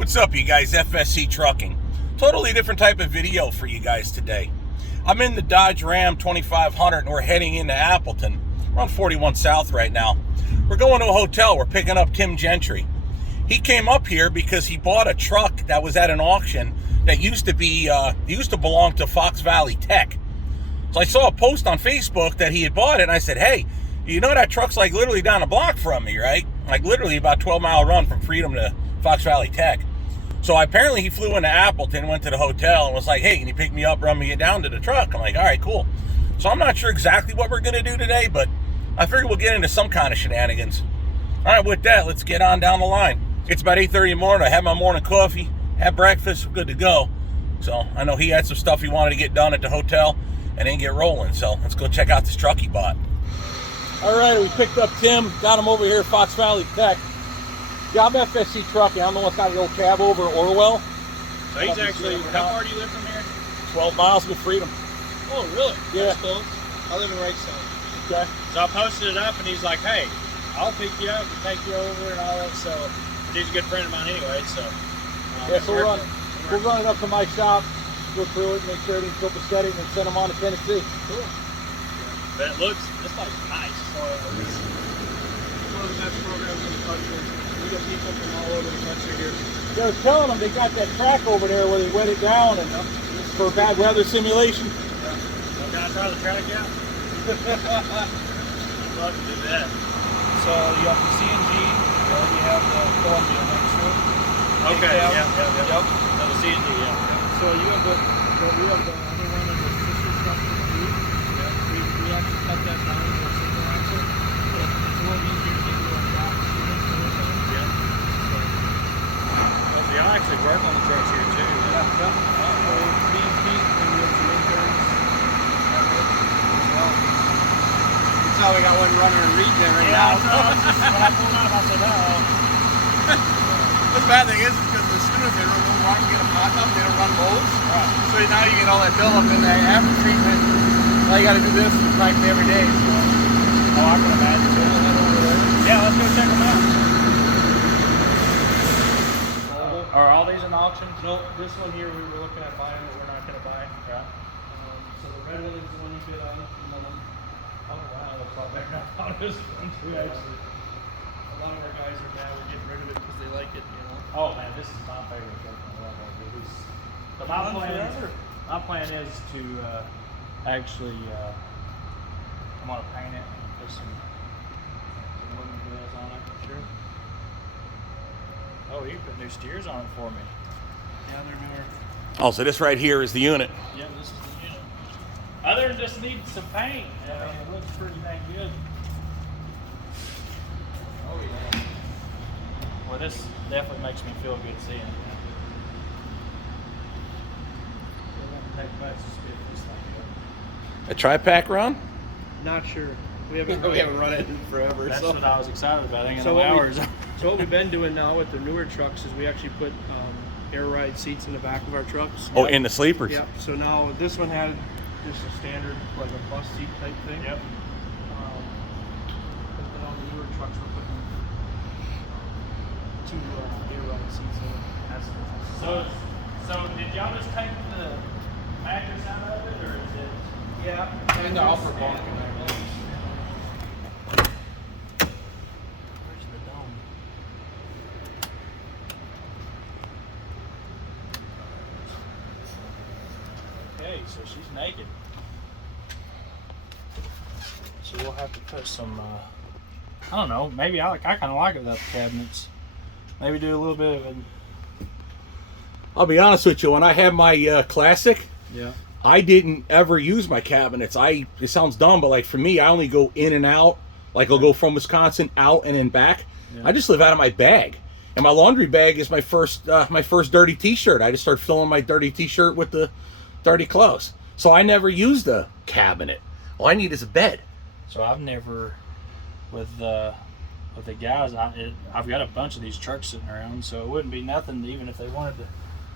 What's up, you guys? FSC Trucking. Totally different type of video for you guys today. I'm in the Dodge Ram 2500 and we're heading into Appleton. We're on 41 South right now. We're going to a hotel. We're picking up Tim Gentry. He came up here because he bought a truck that was at an auction that used to belong to Fox Valley Tech. So I saw a post on Facebook that he had bought it, and I said, hey, you know that truck's like literally down the block from me, right? Like literally about a 12-mile run from Freedom to Fox Valley Tech. So apparently he flew into Appleton, went to the hotel, and was like, hey, can you pick me up, run me down to the truck? I'm like, all right, cool. So I'm not sure exactly what we're going to do today, but I figured we'll get into some kind of shenanigans. All right, with that, let's get on down the line. It's about 8:30 in the morning. I had my morning coffee, had breakfast, we're good to go. So I know he had some stuff he wanted to get done at the hotel and then get rolling. So let's go check out this truck he bought. All right, we picked up Tim, got him over here at Fox Valley Tech. Yeah, I'm FSC Trucking. I'm the one that's got the old Cabover Orwell. So he's actually, how far do you live from here? 12 miles with Freedom. Oh, really? Yeah. That's close. I live in Wrightstown. Okay. So I posted it up and he's like, hey, I'll pick you up and take you over and all that. So he's a good friend of mine anyway. So Yeah, so we'll run it up to my shop, go through it, make sure everything's copacetic, and send them on to Tennessee. Cool. But it looks, this looks nice. It's one of the best programs in the country. We get people from all over the country here. They were telling them they got that track over there where they wet it down and for bad weather simulation. Yeah. So can I try the track out? I'd love to do that. So you have the CNG, and you have the Columbia next to it. Okay, yep. So the CNG, yeah. So you have the other one of the sister stuff to do. Yeah. We actually cut that down to a single axle. So it's a little easier to get you a drop unit for this one. Yeah. So y'all actually work on the trucks here too. Yeah. So BMP, and we have some interns. That's how we got one runner in regen right now. When I pulled up, I said, The bad thing is because as soon as they run one and get them hot enough, they don't run molds. Right. So now you get all that buildup in the after treatment. Now you got to do this practically every day. So. Oh, I can imagine. Yeah, let's go check them out. Are all these in auction? No, this one here we were looking at buying, but we're not going to buy. Right. So the red one is the one you bid on. And then, oh wow, it looks a lot better than I thought it was going to actually. A lot of our guys are mad we're getting rid of it because they like it, you know. Oh man, this is my favorite truck in the world. So my plan is to actually I'm gonna paint it and put some wooden grills on it. Sure. Oh, you put new steers on it for me. Yeah, they're newer. Oh, so this right here is the unit. Yeah, this is the unit. Other than just needing some paint, I mean, it looks pretty dang good. Oh yeah. Well, this definitely makes me feel good seeing it. A tri-pack run? Not sure. We haven't run it in forever. That's So. what I was excited about. Ain't So no hours. So what we've been doing now with the newer trucks is we actually put air ride seats in the back of our trucks. Oh, in the sleepers? Yeah. So now this one had just a standard, like a bus seat type thing. Yep. But then on the newer trucks we're putting two air ride seats in. So did y'all just take the mattress out of it, or is it? Yeah. And the upper bunk. Where's the dome? Okay, so she's naked. So we'll have to put some, I don't know, maybe I kind of like it without the cabinets. Maybe do a little bit of an... I'll be honest with you, when I had my Classic, Yeah. I didn't ever use my cabinets. It sounds dumb, but like for me, I only go in and out. Like I'll go from Wisconsin out and then back. Yeah. I just live out of my bag. And my laundry bag is my first dirty t-shirt. I just start filling my dirty t-shirt with the dirty clothes. So I never used a cabinet. All I need is a bed. So I've never, with the guys, I've got a bunch of these trucks sitting around, so it wouldn't be nothing even if they wanted to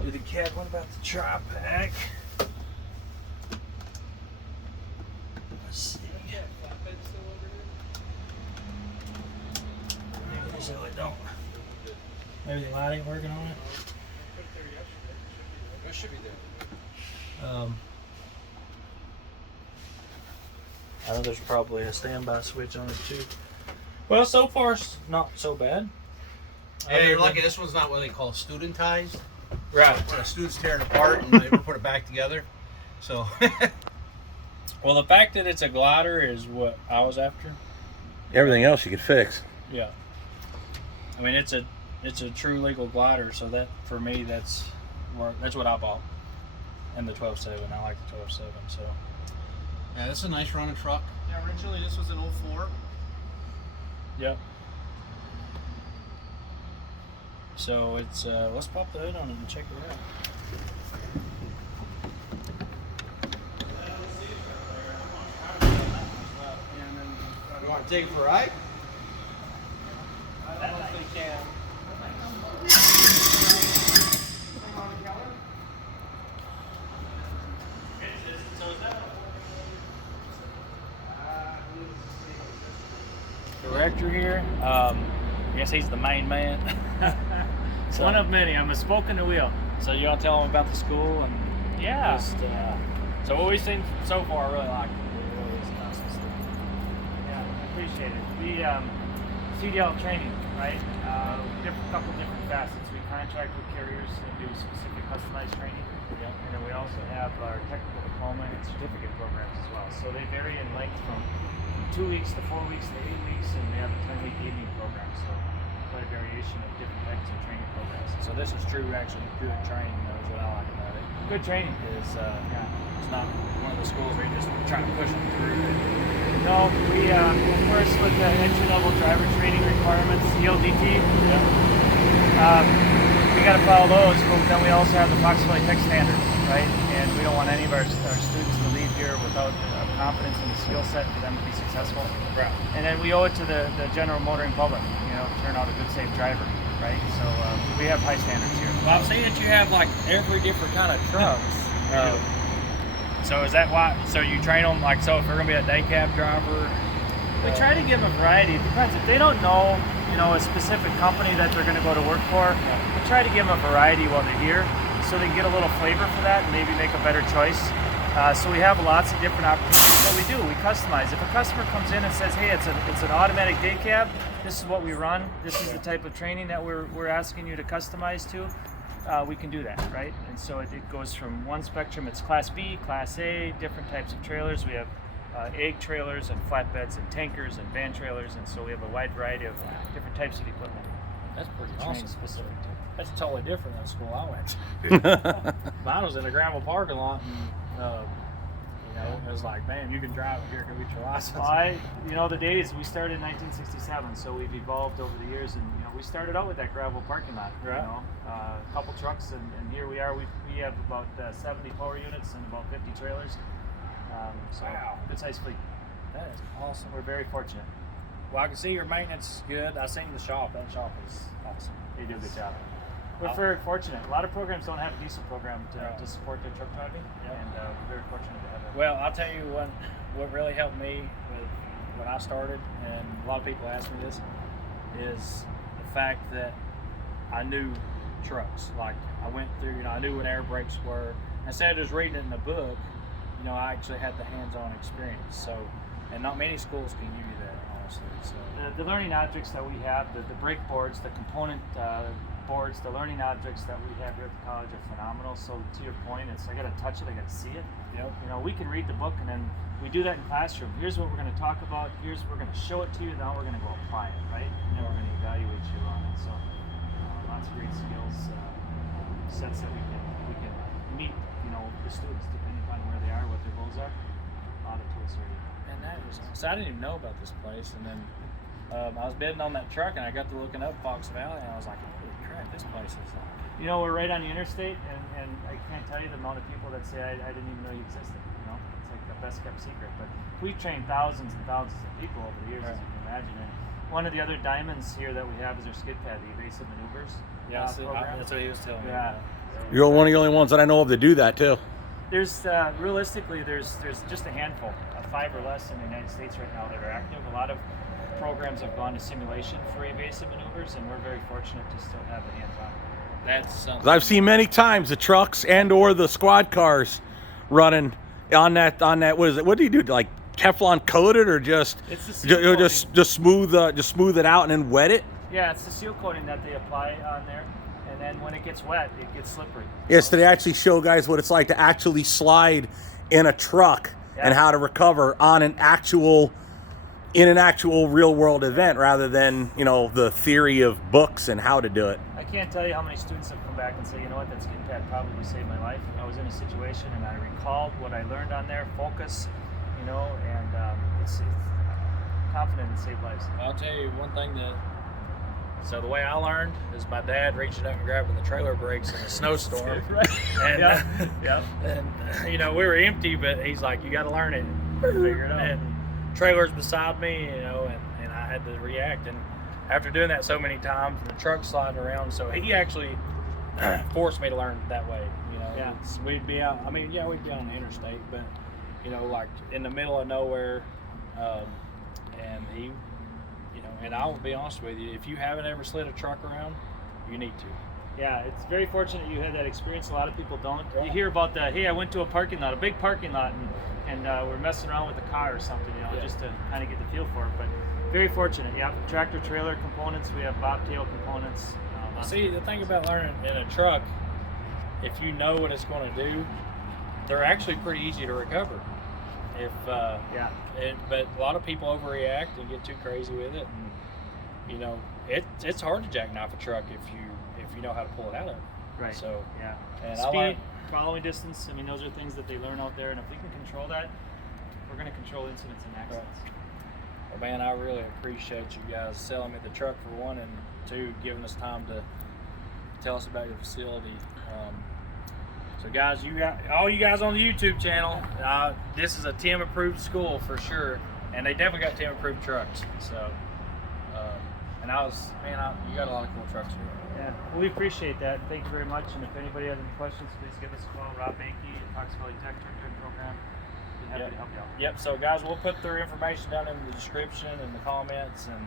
do the cab. What about the tri-pack? Let's see. So it don't. Maybe the light ain't working on it. It should be there. I know there's probably a standby switch on it too. Well, so far it's not so bad. Yeah, you're lucky this one's not what they call studentized. Right. Where the students tear it apart and they put it back together. So. Well, the fact that it's a glider is what I was after. Everything else you could fix. Yeah. I mean, it's a true legal glider, so that for me that's what I bought. And the 12.7, I like the 12.7. So. Yeah, this is a nice running truck. Yeah, originally this was an 04. Yep. So it's let's pop the hood on it and check it out. You want to take it for a ride? I don't know if we can. Director here. I guess he's the main man. So, one of many. I'm a spoke in the wheel. So you want to tell him about the school and just, so what we've seen so far, I really like it. It really is a nice facility. Yeah, I appreciate it. The CDL training, right? Couple different facets. We contract with carriers and do specific customized training. Yeah. And then we also have our technical diploma and certificate programs as well. So they vary in length from 2 weeks to 4 weeks to 8 weeks, and we have a 10-week evening program. So quite a variation of different types of training programs. So this is true, actually good training. That was what I like about it. Good training. It's not one of the schools where you're just trying to push them through. No, we first with the entry-level driver training requirements, ELDT. We got to follow those, but then we also have the proximity tech standards, right? And we don't want any of our students to leave here without confidence in the skill set for them to be successful. Right. And then we owe it to the general motoring public, to turn out a good, safe driver, right? So we have high standards here. Well, I've seen that you have like every different kind of trucks. So is that why? So you train them like so? If they're gonna be a day cab driver, we try to give them a variety. It depends if they don't know, a specific company that they're going to go to work for. We try to give them a variety while they're here, so they can get a little flavor for that and maybe make a better choice. So we have lots of different opportunities. What we do, we customize. If a customer comes in and says, "Hey, it's an automatic day cab. This is what we run. This is the type of training that we're asking you to customize to." We can do that, right? And so it goes from one spectrum. It's Class B, Class A, different types of trailers. We have egg trailers and flatbeds and tankers and van trailers, and so we have a wide variety of different types of equipment. that's pretty Training awesome. specific. That's totally different than the school I went to. Mine was in the gravel parking lot, and it was like, man, you can drive here, go get your license. The days we started in 1967, so we've evolved over the years, and we started out with that gravel parking lot. Right. A couple trucks, and here we are. We have about 70 power units and about 50 trailers. Wow. Good size fleet. That is awesome. We're very fortunate. Well, I can see your maintenance is good. I seen the shop. That shop is awesome. They do a good job. We're very fortunate. A lot of programs don't have a diesel program to support their truck driving, and we're very fortunate to have that. Well, I'll tell you what really helped me with when I started, and a lot of people ask me this, is the fact that I knew trucks. Like I went through, I knew what air brakes were. Instead of just reading it in a book, I actually had the hands-on experience. So, and not many schools can give you that, honestly. So the learning objects that we have, the brake boards, the component boards, the learning objects that we have here at the college are phenomenal. So to your point, I got to touch it, I got to see it. Yep. We can read the book, and then we do that in classroom. Here's what we're going to talk about. Here's we're going to show it to you. Now we're going to go apply it, right? And then we're going to evaluate you on it. So lots of great skills sets that we can meet the students depending upon where they are, what their goals are. A lot of tools here. And that was so I didn't even know about this place, and then I was bidding on that truck, and I got to looking up Fox Valley, and I was like, holy crap, this place is like. We're right on the interstate, and I can't tell you the amount of people that say I didn't even know you existed. It's like the best kept secret. But we've trained thousands and thousands of people over the years, as you can imagine. And one of the other diamonds here that we have is our skid pad, the evasive maneuvers. Yeah, that's what he was telling me. Yeah. You're one of the only ones that I know of that do that too. There's realistically, there's just a handful, 5 or less in the United States right now that are active. A lot of programs have gone to simulation for evasive maneuvers, and we're very fortunate to still have the hands-on. That's something. 'Cause I've seen many times the trucks and or the squad cars running on that. What is it? What do you do? Like Teflon coat it, or just It's the seal coating. just smooth it out and then wet it? Yeah, it's the seal coating that they apply on there, and then when it gets wet, it gets slippery. Yes, they actually show guys what it's like to actually slide in a truck and how to recover on an actual real world event, rather than the theory of books and how to do it. I can't tell you how many students have come back and say, you know what, that skid pad probably saved my life. I was in a situation and I recalled what I learned on there, focus, and it's confident it saved lives. I'll tell you one thing so the way I learned is my dad reaching up and grabbing the trailer brakes in a snowstorm. And, and we were empty, but he's like, you got to learn it. Figure it out. And trailers beside me, and I had to react. And after doing that so many times, and the truck sliding around, so he actually forced me to learn that way. We'd be out. We'd be out on the interstate, but like in the middle of nowhere, and he, and I will be honest with you, if you haven't ever slid a truck around, you need to. Yeah, it's very fortunate you had that experience. A lot of people don't. You hear about that, hey, I went to a parking lot, a big parking lot, and we're messing around with the car or something, just to kind of get the feel for it. But very fortunate. Yeah, tractor trailer components. We have bobtail components. See, the thing about learning in a truck, if you know what it's going to do, they're actually pretty easy to recover. But a lot of people overreact and get too crazy with it, and it's hard to jackknife a truck if you know how to pull it out of it. Right. So and speed, following distance. Those are things that they learn out there, and if we can control that, we're going to control incidents and accidents. Right. Well, man, I really appreciate you guys selling me the truck for one, and two, giving us time to tell us about your facility. So guys, all you guys on the YouTube channel, this is a Tim approved school for sure, and they definitely got Tim approved trucks. So, you got a lot of cool trucks here. Yeah, well, we appreciate that. Thank you very much. And if anybody has any questions, please give us a call. Rob Mankey, Fox Valley Tech Program. Be happy to help you out. Yep. So guys, we'll put their information down in the description and the comments, and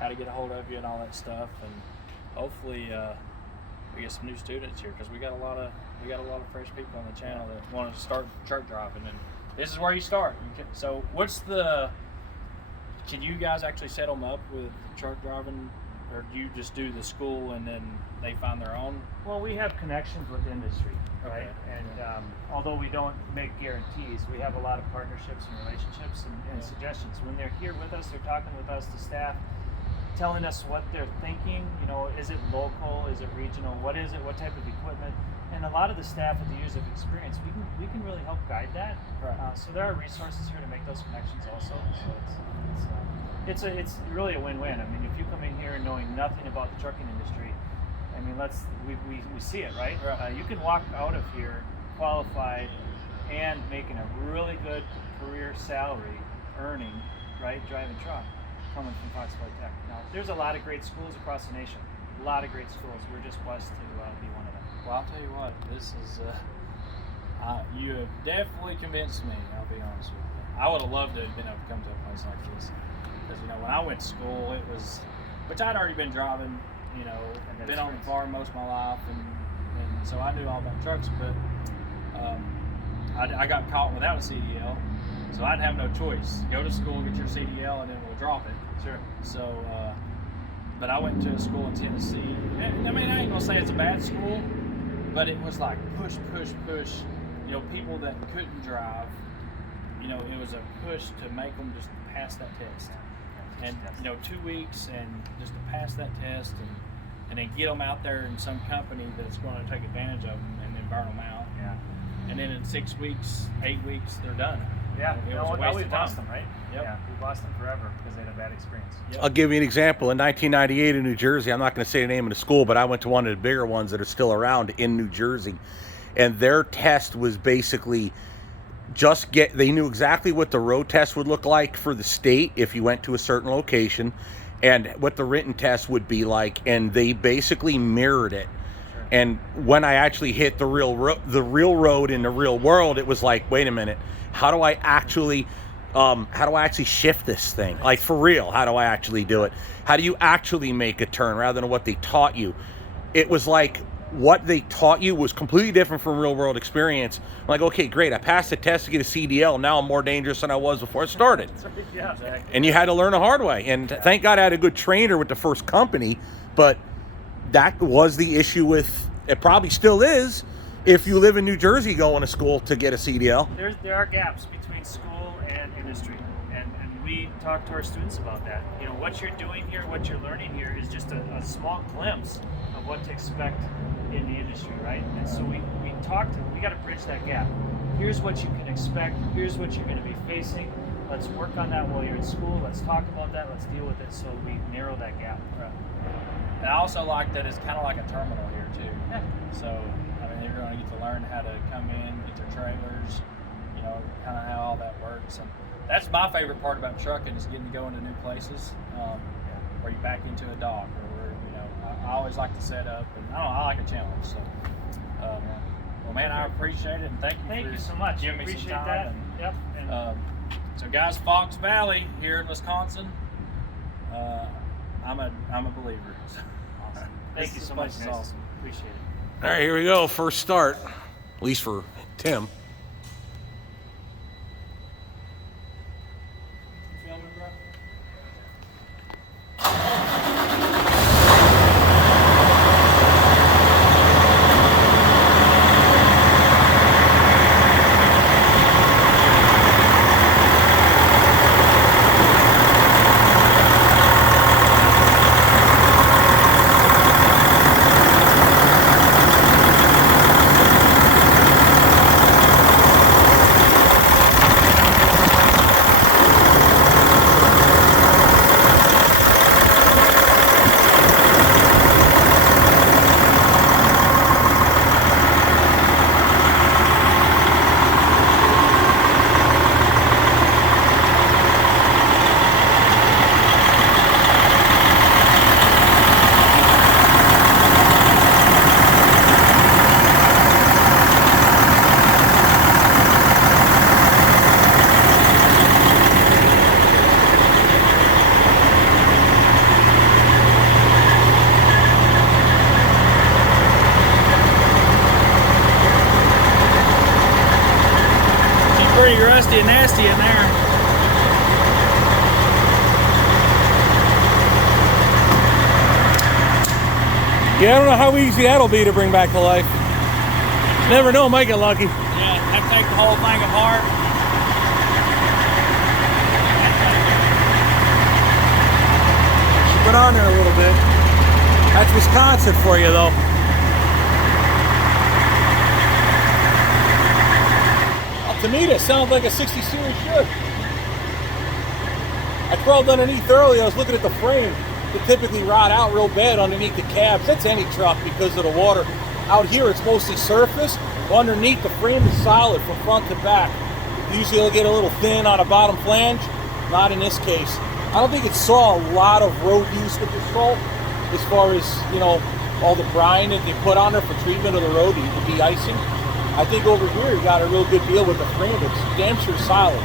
how to get a hold of you and all that stuff. And hopefully we get some new students here, because we got a lot of fresh people on the channel that want to start truck driving, and this is where you start. So can you guys actually set them up with truck driving, or do you just do the school and then they find their own? Well, we have connections with industry, right? Okay. And although we don't make guarantees, we have a lot of partnerships and relationships and suggestions. When they're here with us, they're talking with us, the staff, telling us what they're thinking. Is it local? Is it regional? What is it? What type of equipment? And a lot of the staff with the years of experience, we can really help guide that. Right. So there are resources here to make those connections also. So it's really a win-win. If you come in here knowing nothing about the trucking industry, we see it, right? Right. You can walk out of here qualified and making a really good career salary, earning, right, driving truck, coming from Fox Valley Tech. Now, there's a lot of great schools across the nation. A lot of great schools. We're just blessed to be one of them. Well, I'll tell you what, this is, you have definitely convinced me, I'll be honest with you. I would have loved to have been able to come to a place like this. Because, when I went to school, which I'd already been driving, been on the farm most of my life, and so I knew all about trucks, but I got caught without a CDL, so I'd have no choice. Go to school, get your CDL, and then we'll drop it. Sure. So, but I went to a school in Tennessee. I ain't gonna say it's a bad school, but it was like push. People that couldn't drive, it was a push to make them just pass that test. And 2 weeks and just to pass that test, and then get them out there in some company that's going to take advantage of them and then burn them out. Yeah. And then in 6 weeks, 8 weeks, they're done. Yeah. It was a waste we've of time. lost them, right? Yep. Yeah. We've lost them forever because they had a bad experience. Yep. I'll give you an example. In 1998 in New Jersey, I'm not going to say the name of the school, but I went to one of the bigger ones that are still around in New Jersey, and their test was basically they knew exactly what the road test would look like for the state if you went to a certain location, and what the written test would be like, and they basically mirrored it. Sure. And when I actually hit the real road in the real world, it was like, wait a minute, how do I actually how do I actually shift this thing? Like, for real, how do I actually do it? How do you actually make a turn rather than what they taught you? It was like what they taught you was completely different from real world experience. I'm like, okay, great, I passed the test to get a CDL. Now I'm more dangerous than I was before I started. Yeah, exactly. And you had to learn the hard way. And thank God I had a good trainer with the first company, but that was the issue with, it probably still is, if you live in New Jersey going to school to get a CDL. There are gaps between school and industry, and we talk to our students about that. You know, what you're doing here, what you're learning here is just a small glimpse of what to expect in the industry, right? And so we got to bridge that gap. Here's what you can expect. Here's what you're going to be facing. Let's work on that while you're in school. Let's talk about that. Let's deal with it so we narrow that gap. Right. And I also like that it's kind of like a terminal here too. Yeah. So, I mean, you're going to get to learn how to come in, get their trailers, you know, kind of how all that works. And that's my favorite part about trucking is getting to go into new places where you back into a dock or where, you know, I always like to set up, and I like a challenge. So, well, man, I appreciate it, and thank you so much. Giving me Appreciate some time. that. And, Yep. And, so, guys, Fox Valley here in Wisconsin, I'm a believer. awesome. Thank you so much, guys. Awesome. Appreciate it. All right, here we go. First start, at least for Tim. Filming, bro? Pretty rusty and nasty in there. Yeah, I don't know how easy that'll be to bring back to life. Never know, might get lucky. Yeah, have to take the whole thing apart. Keep it on there a little bit. That's Wisconsin for you, though. To me, that sounds like a 60 series should. I crawled underneath earlier. I was looking at the frame. They typically rot out real bad underneath the cabs. That's any truck because of the water. Out here, it's mostly surface. Underneath, the frame is solid from front to back. Usually, it'll get a little thin on a bottom flange. Not in this case. I don't think it saw a lot of road use with this salt, as far as, you know, all the brine that they put on there for treatment of the road, the de-icing. I think over here you got a real good deal with the frame. It's damn sure solid.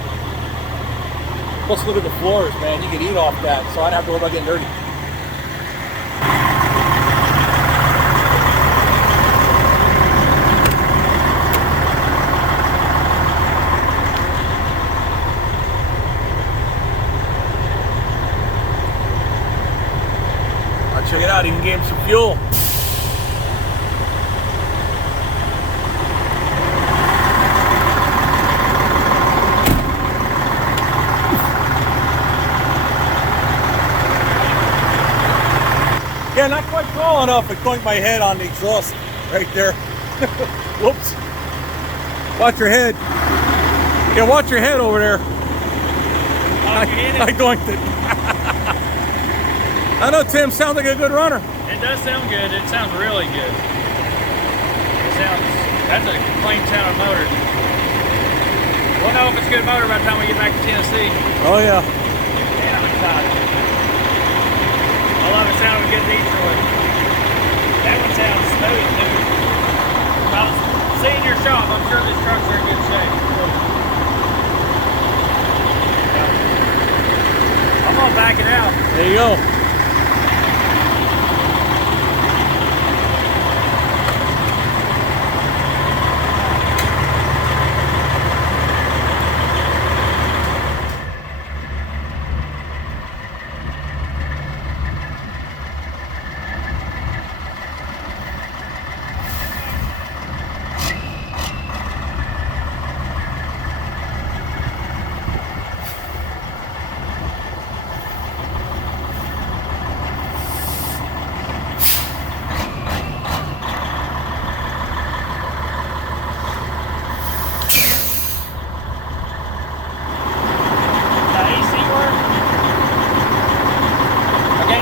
Plus look at the floors, man. You could eat off that, so I'd have to worry about getting dirty. I'll check it out. You can give him some fuel. Yeah, not quite tall enough to clunk my head on the exhaust right there. Whoops. Watch your head. Yeah, watch your head over there. I doinked it. I know, Tim, sounds like a good runner. It does sound good. It sounds really good. That's a clean sounding motor. We'll know if it's a good motor by the time we get back to Tennessee. Oh, yeah. Man, I'm excited. I love the sound of a good Detroit. That one sounds smooth, too. Seeing your shop, I'm sure this trucks are in good shape. There you go.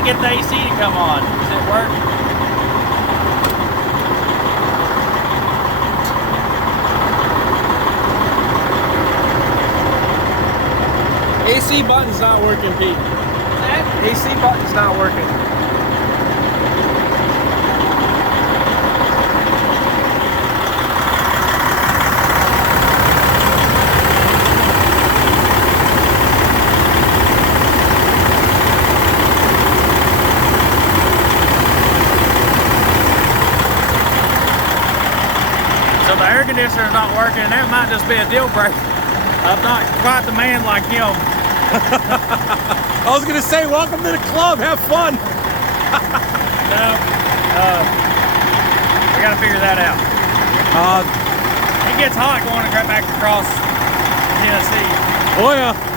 Get the AC to come on. Does it work? AC button's not working, Pete. AC button's not working. So the air conditioner's not working, and that might just be a deal breaker. I'm not quite the man like him. I was gonna say, welcome to the club. Have fun. No, we gotta figure that out. It gets hot going right back across Tennessee. Oh yeah.